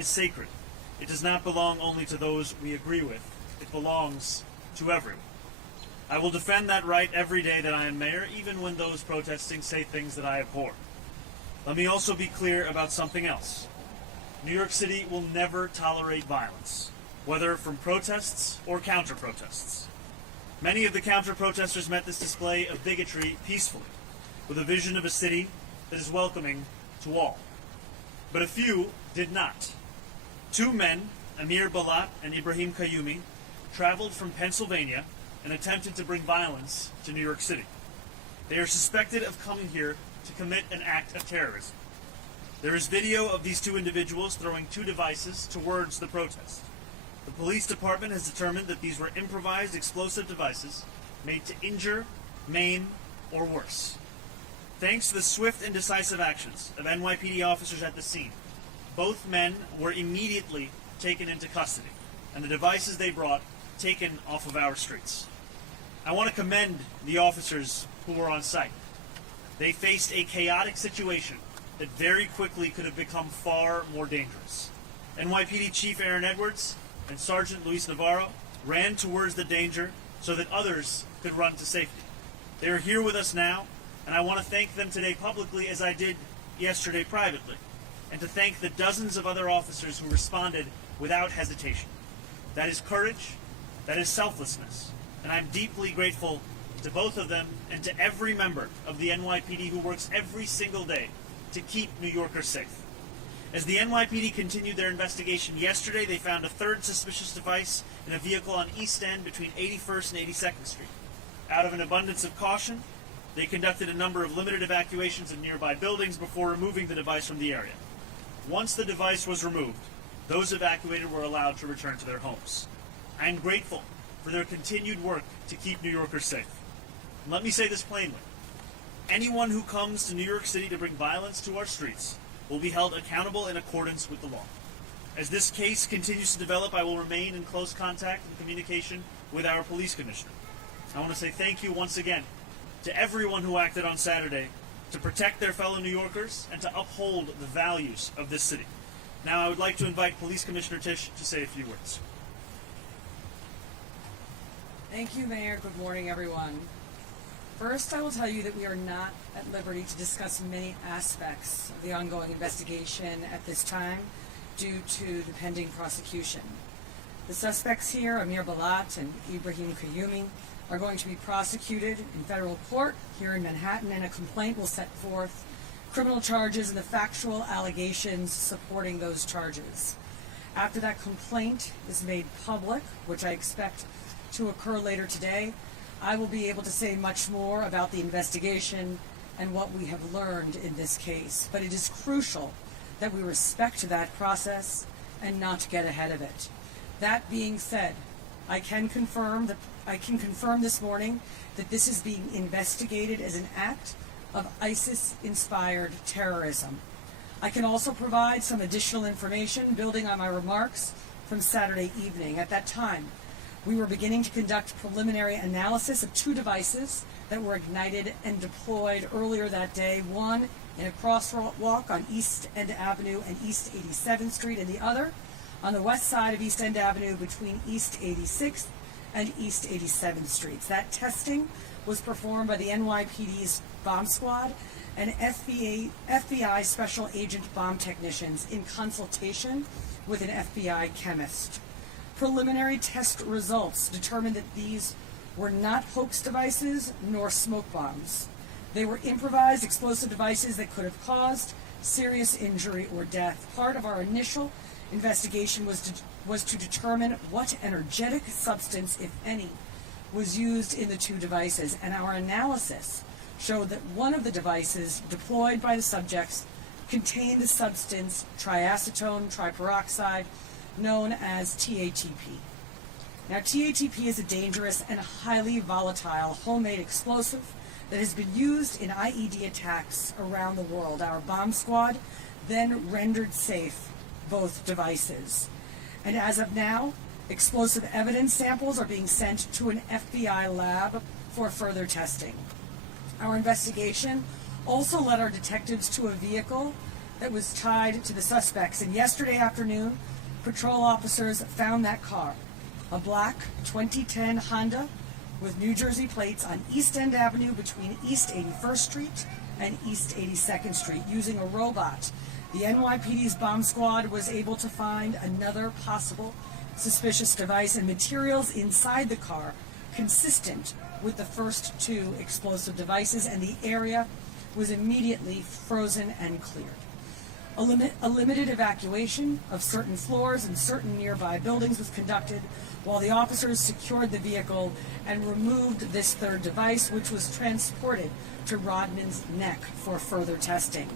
is sacred. It does not belong only to those we agree with. It belongs to everyone. I will defend that right every day that I am mayor, even when those protesting say things that I abhor. Let me also be clear about something else. New York City will never tolerate violence, whether from protests or counter-protests. Many of the counter-protesters met this display of bigotry peacefully, with a vision of a city that is welcoming to all. But a few did not. Two men, Amir Balat and Ibrahim Kayumi, traveled from Pennsylvania and attempted to bring violence to New York City. They are suspected of coming here to commit an act of terrorism. There is video of these two individuals throwing two devices towards the protest. The police department has determined that these were improvised explosive devices made to injure, maim, or worse. Thanks to the swift and decisive actions of NYPD officers at the scene, both men were immediately taken into custody, and the devices they brought taken off of our streets. I want to commend the officers who were on site. They faced a chaotic situation that very quickly could have become far more dangerous. NYPD Chief Aaron Edwards and Sergeant Luis Navarro ran towards the danger so that others could run to safety. They are here with us now, and I want to thank them today publicly as I did yesterday privately, and to thank the dozens of other officers who responded without hesitation. That is courage, that is selflessness, and I'm deeply grateful to both of them and to every member of the NYPD who works every single day to keep New Yorkers safe. As the NYPD continued their investigation yesterday, they found a third suspicious device in a vehicle on East End between 81st and 82nd Street. Out of an abundance of caution, they conducted a number of limited evacuations of nearby buildings before removing the device from the area. Once the device was removed, those evacuated were allowed to return to their homes. I am grateful for their continued work to keep New Yorkers safe. And let me say this plainly. Anyone who comes to New York City to bring violence to our streets will be held accountable in accordance with the law. As this case continues to develop, I will remain in close contact and communication with our police commissioner. I want to say thank you once again to everyone who acted on Saturday to protect their fellow New Yorkers and to uphold the values of this city. Now I would like to invite Police Commissioner Tisch to say a few words. Thank you, Mayor. Good morning, everyone. First, I will tell you that we are not at liberty to discuss many aspects of the ongoing investigation at this time due to the pending prosecution. The suspects here, Amir Balat and Ibrahim Kayumi, are going to be prosecuted in federal court here in Manhattan, and a complaint will set forth criminal charges and the factual allegations supporting those charges. After that complaint is made public, which I expect to occur later today, I will be able to say much more about the investigation and what we have learned in this case. But it is crucial that we respect that process and not get ahead of it. That being said, I can confirm this morning that this is being investigated as an act of ISIS-inspired terrorism. I can also provide some additional information building on my remarks from Saturday evening. At that time, we were beginning to conduct preliminary analysis of two devices that were ignited and deployed earlier that day, one in a crosswalk on East End Avenue and East 87th Street, and the other on the west side of East End Avenue between East 86th and East 87th Streets. That testing was performed by the NYPD's bomb squad and FBI Special Agent bomb technicians in consultation with an FBI chemist. Preliminary test results determined that these were not hoax devices nor smoke bombs. They were improvised explosive devices that could have caused serious injury or death. Part of our initial investigation was to determine what energetic substance, if any, was used in the two devices, and our analysis showed that one of the devices deployed by the subjects contained the substance triacetone triperoxide, known as TATP. Now, TATP is a dangerous and highly volatile homemade explosive that has been used in IED attacks around the world. Our bomb squad then rendered safe both devices. And as of now, explosive evidence samples are being sent to an FBI lab for further testing. Our investigation also led our detectives to a vehicle that was tied to the suspects. And yesterday afternoon, patrol officers found that car, a black 2010 Honda with New Jersey plates on East End Avenue between East 81st Street and East 82nd Street. Using a robot, the NYPD's bomb squad was able to find another possible suspicious device and materials inside the car consistent with the first two explosive devices, and the area was immediately frozen and cleared. A limited evacuation of certain floors and certain nearby buildings was conducted while the officers secured the vehicle and removed this third device, which was transported to Rodman's Neck for further testing.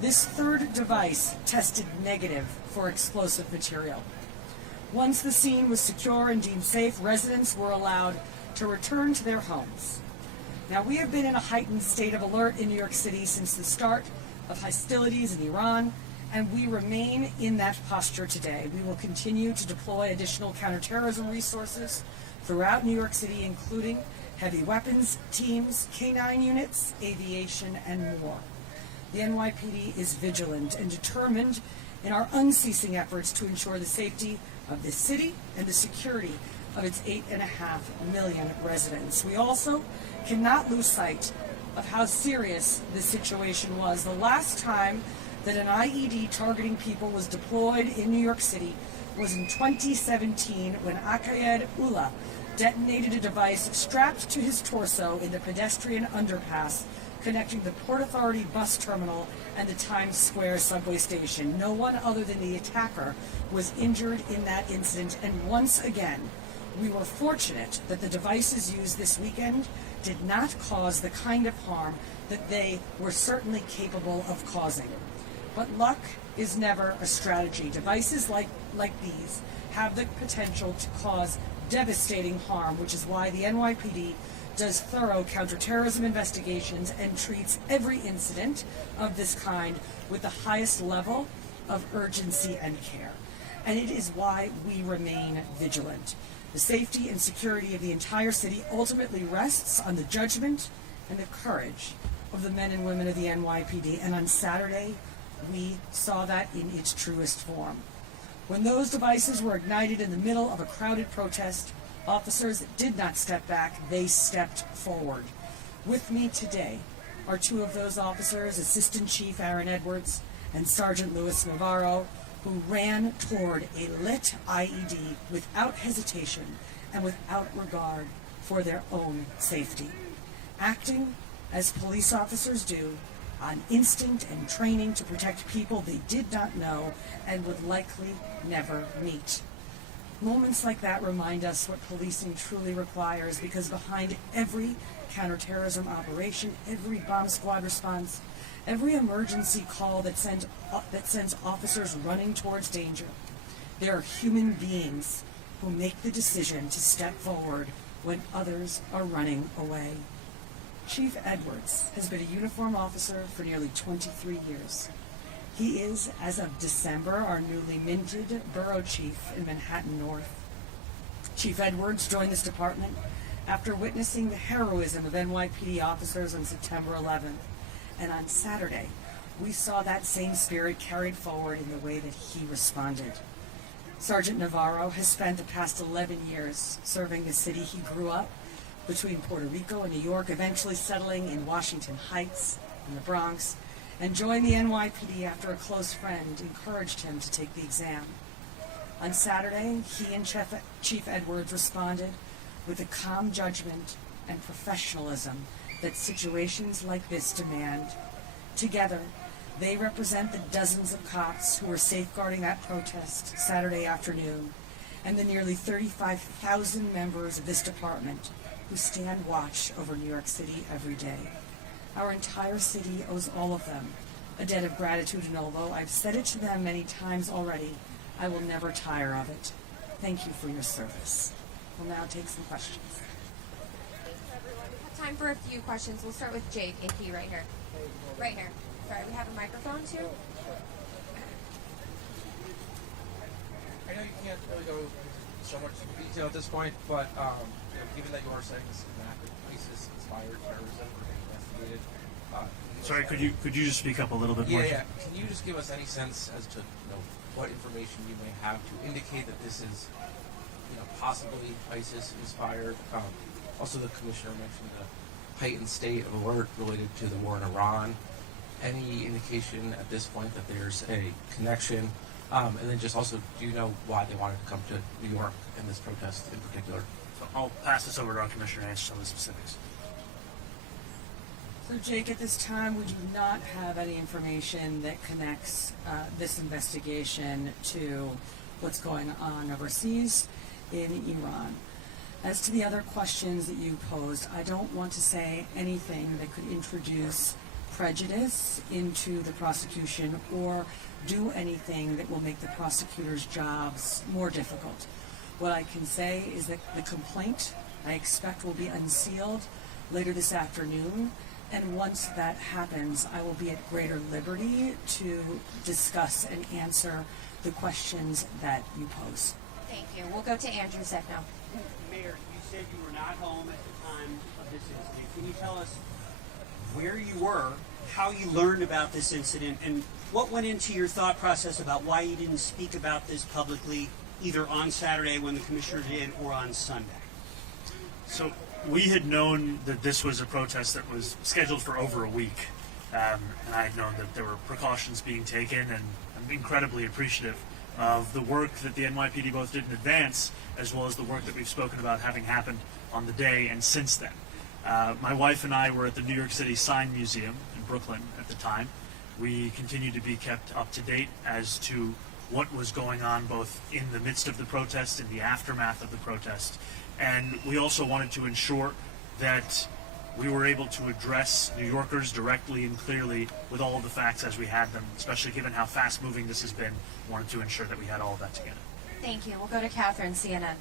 This third device tested negative for explosive material. Once the scene was secure and deemed safe, residents were allowed to return to their homes. Now, we have been in a heightened state of alert in New York City since the start of hostilities in Iran, and we remain in that posture today. We will continue to deploy additional counterterrorism resources throughout New York City, including heavy weapons teams, K-9 units, aviation, and more. The NYPD is vigilant and determined in our unceasing efforts to ensure the safety of this city and the security of its 8.5 million residents. We also cannot lose sight of how serious this situation was. The last time that an IED targeting people was deployed in New York City was in 2017 when Akayed Ullah detonated a device strapped to his torso in the pedestrian underpass connecting the Port Authority bus terminal and the Times Square subway station. No one other than the attacker was injured in that incident, and once again, we were fortunate that the devices used this weekend did not cause the kind of harm that they were certainly capable of causing. But luck is never a strategy. Devices like these have the potential to cause devastating harm, which is why the NYPD does thorough counterterrorism investigations and treats every incident of this kind with the highest level of urgency and care. And it is why we remain vigilant. The safety and security of the entire city ultimately rests on the judgment and the courage of the men and women of the NYPD, and on Saturday, we saw that in its truest form. When those devices were ignited in the middle of a crowded protest, officers did not step back, they stepped forward. With me today are two of those officers, Assistant Chief Aaron Edwards and Sergeant Louis Navarro, who ran toward a lit IED without hesitation and without regard for their own safety, acting as police officers do, on instinct and training to protect people they did not know and would likely never meet. Moments like that remind us what policing truly requires, because behind every counterterrorism operation, every bomb squad response, every emergency call that sends officers running towards danger, there are human beings who make the decision to step forward when others are running away. Chief Edwards has been a uniform officer for nearly 23 years. He is, as of December, our newly minted borough chief in Manhattan North. Chief Edwards joined this department after witnessing the heroism of NYPD officers on September 11th. And on Saturday, we saw that same spirit carried forward in the way that he responded. Sergeant Navarro has spent the past 11 years serving the city he grew up between Puerto Rico and New York, eventually settling in Washington Heights in the Bronx, and joined the NYPD after a close friend encouraged him to take the exam. On Saturday, he and Chief Edwards responded with the calm judgment and professionalism that situations like this demand. Together, they represent the dozens of cops who were safeguarding that protest Saturday afternoon, and the nearly 35,000 members of this department who stand watch over New York City every day. Our entire city owes all of them a debt of gratitude, and although I've said it to them many times already, I will never tire of it. Thank you for your service. We'll now take some questions. Thanks, everyone. We have time for a few questions. We'll start with Jake, AP, right here. Right here. Sorry, we have a microphone too. I know you can't really go into so much detail at this point, but given that you are saying this is an act of ISIS-inspired terrorism or investigated, Sorry, could you just speak up a little bit more? Yeah. Can you just give us any sense as to what information you may have to indicate that this is possibly ISIS inspired? Also, the commissioner mentioned the heightened state of alert related to the war in Iran. Any indication at this point that there's a connection? And then just also, do you know why they wanted to come to New York in this protest in particular? So I'll pass this over to our commissioner to answer some of the specifics. So Jake, at this time, we do not have any information that connects this investigation to what's going on overseas in Iran. As to the other questions that you posed, I don't want to say anything that could introduce prejudice into the prosecution or do anything that will make the prosecutors' jobs more difficult. What I can say is that the complaint, I expect, will be unsealed later this afternoon, and once that happens, I will be at greater liberty to discuss and answer the questions that you pose. Thank you. We'll go to Andrew Zeck now. Mayor, you said you were not home at the time of this incident. Can you tell us where you were, how you learned about this incident, and what went into your thought process about why you didn't speak about this publicly, either on Saturday when the commissioner did or on Sunday? So we had known that this was a protest that was scheduled for over a week, and I had known that there were precautions being taken, and I'm incredibly appreciative of the work that the NYPD both did in advance, as well as the work that we've spoken about having happened on the day and since then. My wife and I were at the New York City Sign Museum in Brooklyn at the time. We continue to be kept up to date as to what was going on both in the midst of the protest and the aftermath of the protest. And we also wanted to ensure that we were able to address New Yorkers directly and clearly with all of the facts as we had them, especially given how fast-moving this has been. We wanted to ensure that we had all of that together. Thank you. We'll go to Catherine, CNN.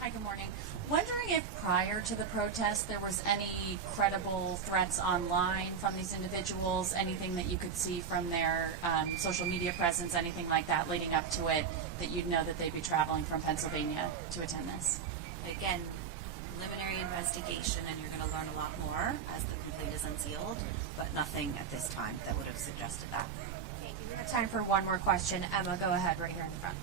Hi, good morning. Wondering if prior to the protest there was any credible threats online from these individuals, anything that you could see from their social media presence, anything like that leading up to it, that you'd know that they'd be traveling from Pennsylvania to attend this? Again, preliminary investigation, and you're going to learn a lot more as the complaint is unsealed, but nothing at this time that would have suggested that. Thank you. We have time for one more question. Emma, go ahead right here in the front.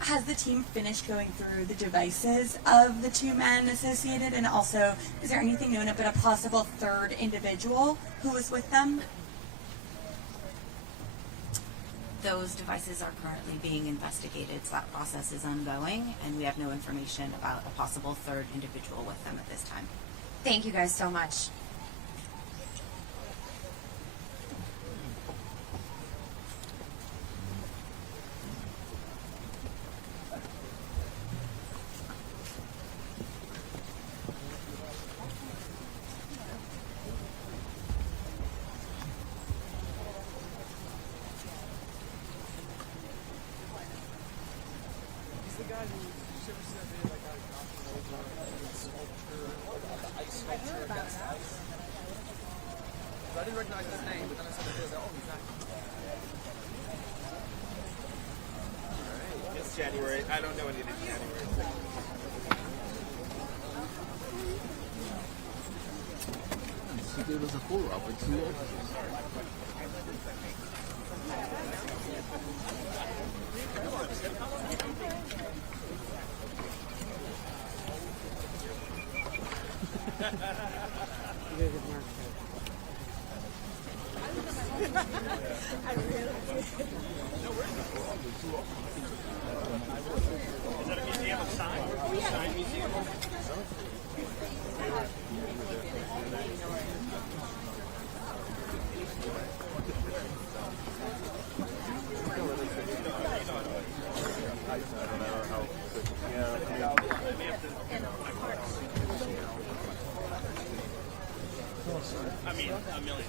Has the team finished going through the devices of the two men associated, and also is there anything known about a possible third individual who was with them? Those devices are currently being investigated, so that process is ongoing, and we have no information about a possible third individual with them at this time. Thank you guys so much. I didn't recognize his name, but then I saw the video. Oh, he's not. It's January. I don't know any of the January. He gave us a photo up with two officers. Is that a museum of sign? Sign museum? I mean, a million.